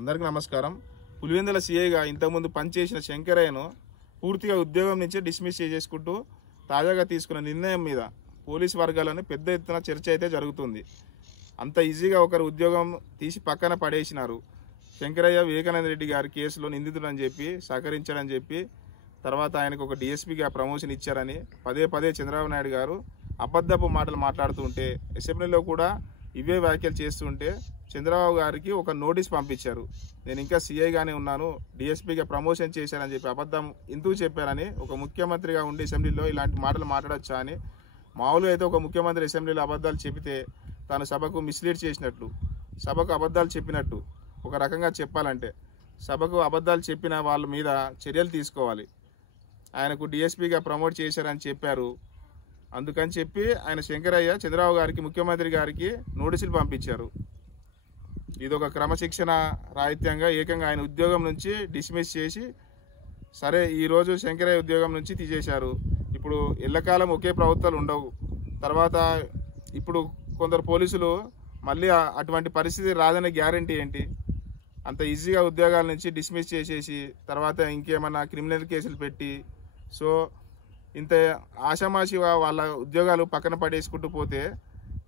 అందరికీ నమస్కారం. పులివెందుల సీఐగా ఇంతకుముందు పనిచేసిన శంకరయ్యను పూర్తిగా ఉద్యోగం నుంచి డిస్మిస్ చేసేసుకుంటూ తాజాగా తీసుకున్న నిర్ణయం మీద పోలీసు వర్గాలను పెద్ద ఎత్తున చర్చ అయితే జరుగుతుంది. అంత ఈజీగా ఒకరు ఉద్యోగం తీసి పక్కన పడేసినారు. శంకరయ్య వివేకానంద రెడ్డి గారి కేసులో నిందితుడని చెప్పి సహకరించాడని చెప్పి తర్వాత ఆయనకు ఒక డిఎస్పీగా ప్రమోషన్ ఇచ్చారని పదే పదే చంద్రబాబు నాయుడు గారు అబద్ధపు మాటలు మాట్లాడుతుంటే అసెంబ్లీలో కూడా ఇవే వ్యాఖ్యలు చేస్తుంటే చంద్రబాబు గారికి ఒక నోటీస్ పంపించారు. నేను ఇంకా సీఐగానే ఉన్నాను, డిఎస్పీగా ప్రమోషన్ చేశానని చెప్పి అబద్ధం ఎందుకు చెప్పారని ఒక ముఖ్యమంత్రిగా ఉండి అసెంబ్లీలో ఇలాంటి మాటలు మాట్లాడొచ్చా అని. మామూలుగా అయితే ఒక ముఖ్యమంత్రి అసెంబ్లీలో అబద్ధాలు చెబితే తాను సభకు మిస్లీడ్ చేసినట్లు, సభకు అబద్ధాలు చెప్పినట్టు. ఒక రకంగా చెప్పాలంటే సభకు అబద్ధాలు చెప్పిన వాళ్ళ మీద చర్యలు తీసుకోవాలి. ఆయనకు డిఎస్పీగా ప్రమోట్ చేశారని చెప్పారు. అందుకని చెప్పి ఆయన శంకరయ్య చంద్రబాబు గారికి ముఖ్యమంత్రి గారికి నోటీసులు పంపించారు. ఇదొక క్రమశిక్షణ రాహిత్యంగా ఏకంగా ఆయన ఉద్యోగం నుంచి డిస్మిస్ చేసి, సరే ఈరోజు శంకరయ్య ఉద్యోగం నుంచి తీసేశారు. ఇప్పుడు ఎల్లకాలం ఒకే ప్రభుత్వాలు ఉండవు. తర్వాత ఇప్పుడు కొందరు పోలీసులు మళ్ళీ అటువంటి పరిస్థితి రాదనే గ్యారంటీ ఏంటి? అంత ఈజీగా ఉద్యోగాల నుంచి డిస్మిస్ చేసేసి తర్వాత ఇంకేమన్నా క్రిమినల్ కేసులు పెట్టి ఇంత ఆషామాషిగా వాళ్ళ ఉద్యోగాలు పక్కన పడేసుకుంటూ పోతే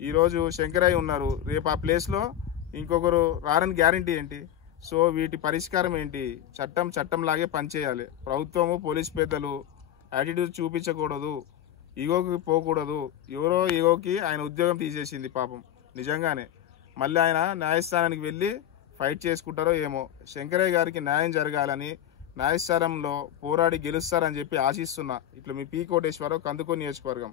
ఈరోజు శంకరయ్య ఉన్నారు, రేపు ఆ ప్లేస్లో ఇంకొకరు రారని గ్యారంటీ ఏంటి? వీటి పరిష్కారం ఏంటి? చట్టంలాగే పనిచేయాలి. ప్రభుత్వము పోలీస్ పెద్దలు యాటిట్యూడ్ చూపించకూడదు, ఈగోకి పోకూడదు. ఎవరో ఈగోకి ఆయన ఉద్యోగం తీసేసింది పాపం. నిజంగానే మళ్ళీ ఆయన న్యాయస్థానానికి వెళ్ళి ఫైట్ చేసుకుంటారో ఏమో. శంకరయ్య గారికి న్యాయం జరగాలని న్యాయస్థానంలో పోరాడి గెలుస్తారని చెప్పి ఆశిస్తున్నా. ఇట్లా మీ పి కోటేశ్వరరావు, కందుకూరు నియోజకవర్గం.